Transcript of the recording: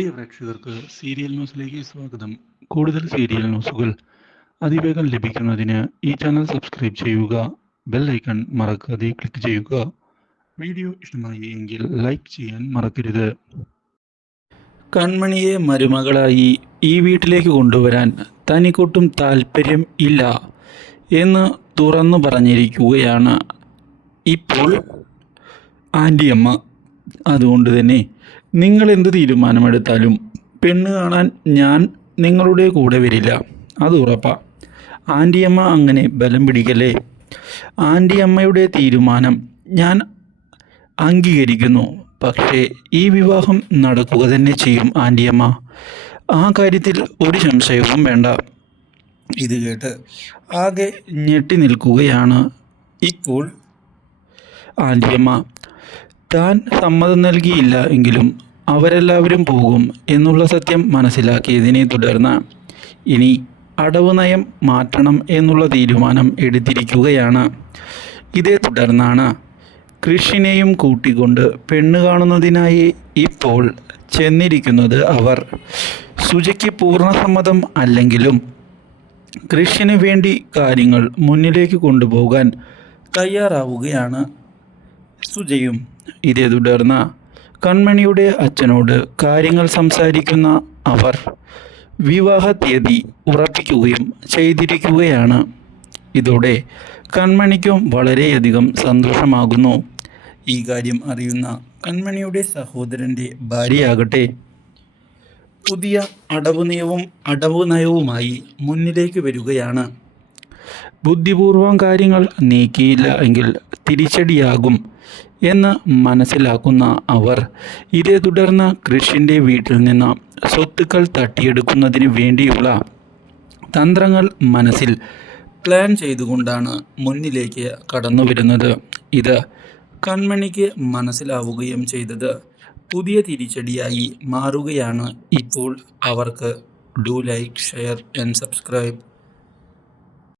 പ്രിയ പ്രേക്ഷകർക്ക് സീരിയൽ ന്യൂസിലേക്ക് സ്വാഗതം. കൂടുതൽ സീരിയൽ ന്യൂസുകൾ അതിവേഗം ലഭിക്കുന്നതിന് ഈ ചാനൽ സബ്സ്ക്രൈബ് ചെയ്യുക ബെൽ ഐക്കൺ മറക്കാതെ ക്ലിക്ക് ചെയ്യുക. വീഡിയോ ഇഷ്ടമായി എങ്കിൽ ലൈക്ക് ചെയ്യാൻ മറക്കരുത്. കൺമണിയെ മരുമകളായി ഈ വീട്ടിലേക്ക് കൊണ്ടുവരാൻ തനിക്കൊട്ടും താല്പര്യം ഇല്ല എന്ന് തുറന്നു പറഞ്ഞിരിക്കുകയാണ് ഇപ്പോൾ ആന്റിയമ്മ അതുകൊണ്ട് തന്നെ നിങ്ങൾ എന്ത് തീരുമാനമെടുത്താലും പെണ്ണ് കാണാൻ ഞാൻ നിങ്ങളുടെ കൂടെ വരില്ല. അത് ഉറപ്പാ. ആന്റിയമ്മ അങ്ങനെ ബലം പിടിക്കല്ലേ? ആന്റിയമ്മയുടെ തീരുമാനം ഞാൻ അംഗീകരിക്കുന്നു. പക്ഷേ ഈ വിവാഹം നടക്കുക തന്നെ ചെയ്യും ആന്റിയമ്മ ആ കാര്യത്തിൽ ഒരു സംശയവും വേണ്ട. ഇത് കേട്ട് ആകെ ഞെട്ടി നിൽക്കുകയാണ് ഇപ്പോൾ ആന്റിയമ്മ താൻ സമ്മതം നൽകിയില്ല എങ്കിലും അവരെല്ലാവരും പോകും എന്നുള്ള സത്യം മനസ്സിലാക്കിയതിനെ തുടർന്ന് ഇനി അടവ് നയം മാറ്റണം എന്നുള്ള തീരുമാനം എടുത്തിരിക്കുകയാണ്. ഇതേ തുടർന്നാണ് കൃഷിനെയും കൂട്ടിക്കൊണ്ട് പെണ്ണ് കാണുന്നതിനായി ഇപ്പോൾ ചെന്നിരിക്കുന്നത് അവർ. സുജയ്ക്ക് പൂർണസമ്മതം അല്ലെങ്കിലും കൃഷിന് വേണ്ടി കാര്യങ്ങൾ മുന്നിലേക്ക് കൊണ്ടുപോകാൻ തയ്യാറാവുകയാണ്. സുജയും ഇതേ തുടർന്ന് കൺമണിയുടെ അച്ഛനോട് കാര്യങ്ങൾ സംസാരിക്കുന്ന അവർ വിവാഹ തീയതി ഉറപ്പിക്കുകയും ചെയ്തിരിക്കുകയാണ്. ഇതോടെ കൺമണിക്കും വളരെയധികം സന്തോഷമാകുന്നു. ഈ കാര്യം അറിയുന്ന കൺമണിയുടെ സഹോദരന്റെ ഭാര്യയാകട്ടെ പുതിയ അടവ് നയവും അടവ് നയവുമായി മുന്നിലേക്ക് വരികയാണ്. ബുദ്ധിപൂർവം കാര്യങ്ങൾ നീക്കിയില്ല എങ്കിൽ തിരിച്ചടിയാകും എന്ന് മനസ്സിലാക്കുന്ന അവർ ഇതേ തുടർന്ന് കൃഷിന്റെ വീട്ടിൽ നിന്ന് സ്വത്തുക്കൾ തട്ടിയെടുക്കുന്നതിന് വേണ്ടിയുള്ള തന്ത്രങ്ങൾ മനസ്സിൽ പ്ലാൻ ചെയ്തുകൊണ്ടാണ് മുന്നിലേക്ക് കടന്നു വരുന്നത്. ഇത് കൺമണിക്ക് മനസ്സിലാവുകയും ചെയ്തത് പുതിയ തിരിച്ചടിയായി മാറുകയാണ്. ഇപ്പോൾ അവർക്ക് do like share and subscribe